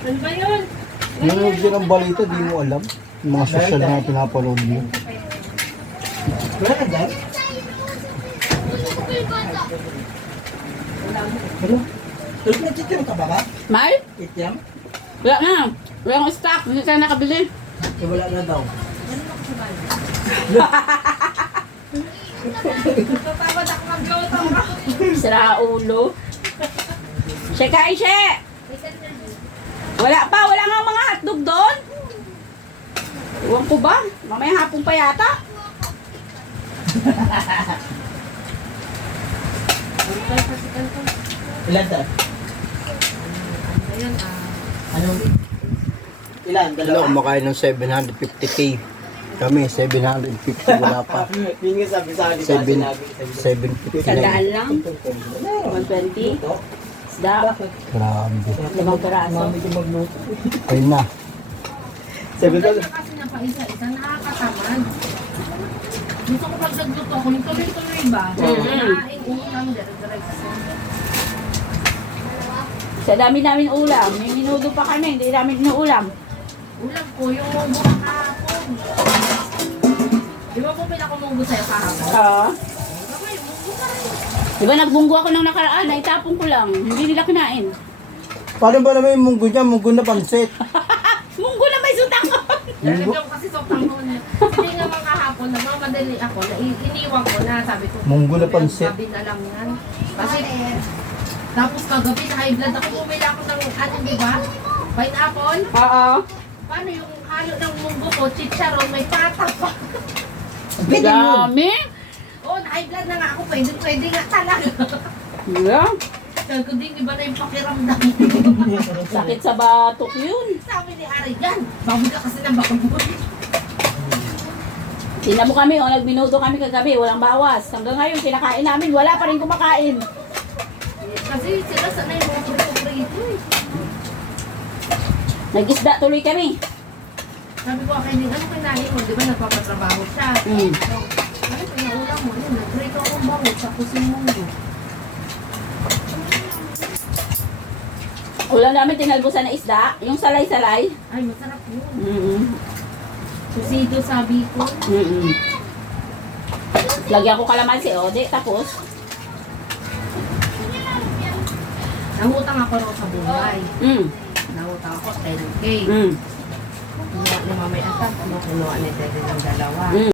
Ano ba yun? Nanonood yun ang balita, di mo alam. Yung mga social na pinapanood mo. Wala ka dyan? Ano? Tulad na chicken ka ba ba? May? Ityam? Wala na. Wala akong stock. Hindi tayo nakabili. Eh, wala na daw. Tatawad ako mag-gawatang ka. Sira ulo. Siya kain siya. Wala pa. Wala nga mga hotdog doon. Iwan ko ba? Mamaya hapon pa yata. Ilan daw? Ayan, Anong? Ilan? Wala Dalawa? kumakain ng 750k. Kami, 750 wala pa. Yun nga sabi sa akin. 750 Sandaan lang. lang. 120. Isda. Grabe. 5 peraso. Mami ko magluto. Ayun na. 7,000. kasi na pa isa-isa, nakakatamad. Gusto ko pag nagluto ako, yung tuloy-tuloy ba? Kain ulam, dire-diretso. Sa dami namin ulam. May minudo pa kami. Hindi namin inuulam. Ulam ko, yung munggo kahapon. Di ba bumila ko munggo sa'yo kahapon? Oo. Baka yung munggo ka rin. Di ba nagbunggo ako ng nakaraan? Naitapon ko lang. Hindi nila kinain. Paano ba naman yung munggo niya? Munggo na pansit. Munggo na may sutakon. Lalagyan ko kasi sobrang noon. Hindi nga mga kahapon, nagmamadali ako, iniwan ko na, sabi ko. Munggo na pansit. Sabi na lang yan. Kasi, tapos kagabi, high blood ako, bumili ako ng, ano di ba? Pineapple. Oo. Paano yung halo ng munggo ko, chicharon, may pata pa. Dami. Oo, high blood na nga ako, pwede nga talaga. Yeah. Sabi ko, di ba na yung pakiramdam? Sakit sa batok yun. Sabi ni Ari, yan, bago ka kasi ng bakabon. Tinabo kami o nagminuto kami kagabi. Walang bawas. Hanggang ngayon, kinakain namin. Wala pa rin kumakain. Kasi sila sanay mga prito-prito eh. Nag-isda tuloy kami. Sabi ko, kay ano kinain mo? Di ba nagpapatrabaho siya? Mm. Ano pinaulam mo? Yun, nagprito akong bango sa kusing munggo. Ulam namin tinalbusan na isda. Yung salay-salay. Ay, masarap yun. Mm-mm. Susido sabi ko. Mm-mm. Lagyan ko kalamansi o. Di, tapos. Nangutang ako raw sa buhay. Mm. Nangutang ako 10K. Mm. Kinuha ni Mamay Atak, kinuha ni Tete ng dalawa. Mm.